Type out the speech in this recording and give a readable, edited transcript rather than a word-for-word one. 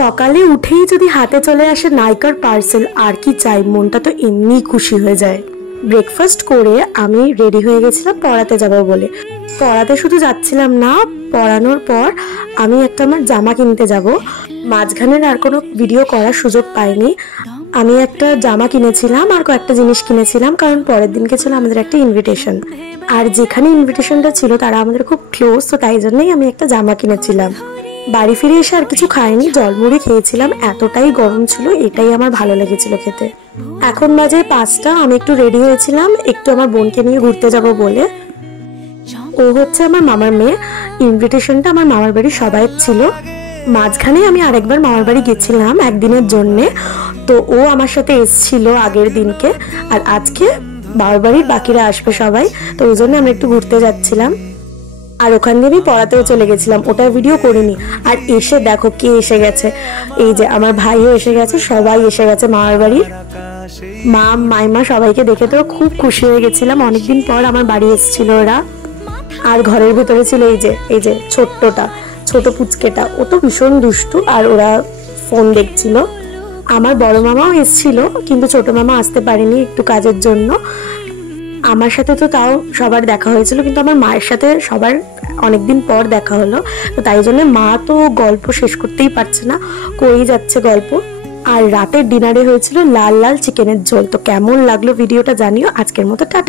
সকালে উঠেই যদি হাতে চলে আসে নাইকার পার্সেল, আর কি চাই, মনটা তো এমনি খুশি হয়ে যায়। ব্রেকফাস্ট করে আমি রেডি হয়ে গেছিলাম পড়াতে যাব বলে। পড়াতে শুধু যাচ্ছিলাম না, পড়ানোর পর আমি একটা আমার জামা কিনতে যাব। মাঝখানের আর কোনো ভিডিও করার সুযোগ পাইনি। আমি একটা জামা কিনেছিলাম আর কয়েকটা জিনিস কিনেছিলাম, কারণ পরের দিনকে ছিল আমাদের একটা ইনভিটেশন। আর যেখানে ইনভিটেশনটা ছিল তারা আমাদের খুব ক্লোজ, তো তাই জন্যই আমি একটা জামা কিনেছিলাম। বাড়ি ফিরে এসে আর কিছু খাইনি, জলমুড়ি খেয়েছিলাম। এতটাই গরম ছিল, এটাই আমার ভালো লেগেছিল খেতে। এখন বাজে 5টা। আমি একটু রেডি হয়েছিলাম একটু আমার বোনকে নিয়ে ঘুরতে যাব বলে। ও হচ্ছে আমার মামার মেয়ে। ইনভিটেশনটা আমার মামার বাড়ি সবাই ছিল। মাঝখানে আমি আরেকবার মামার বাড়ি গেছিলাম একদিনের জন্যে, তো ও আমার সাথে এসছিল আগের দিনকে। আর আজকে বাবার বাড়ির বাকিরা আসবে সবাই, তো ওই জন্য আমরা একটু ঘুরতে যাচ্ছিলাম। আর ওখান দিয়ে আমি পড়াতেও চলে গেছিলাম, ওটা ভিডিও করিনি। আর এসে দেখো কে এসে গেছে, এই যে আমার ভাইও এসে গেছে, সবাই এসে গেছে মামার বাড়ির। মা মাইমা সবাইকে দেখে তো খুব খুশি হয়ে গেছিলাম, অনেকদিন পর আমার বাড়ি এসেছিল ওরা। আর ঘরের ভেতরে ছিল এই যে ছোট পুচকেটা, ও তো ভীষণ দুষ্টু, আর ওরা ফোন দেখছিল। আমার বড় মামাও এসেছিল, কিন্তু ছোট মামা আসতে পারেনি একটু কাজের জন্য। আমার সাথে তো তাও সবার দেখা হয়েছিল, কিন্তু আমার মায়ের সাথে সবার অনেকদিন পর দেখা হলো, তো তাই জন্য মা তো গল্প শেষ করতেই পারছে না, করেই যাচ্ছে গল্প। আর রাতের ডিনারে হয়েছিল লাল লাল চিকেনের ঝোল। তো কেমন লাগলো ভিডিওটা জানিও। আজকের মতো টাটা।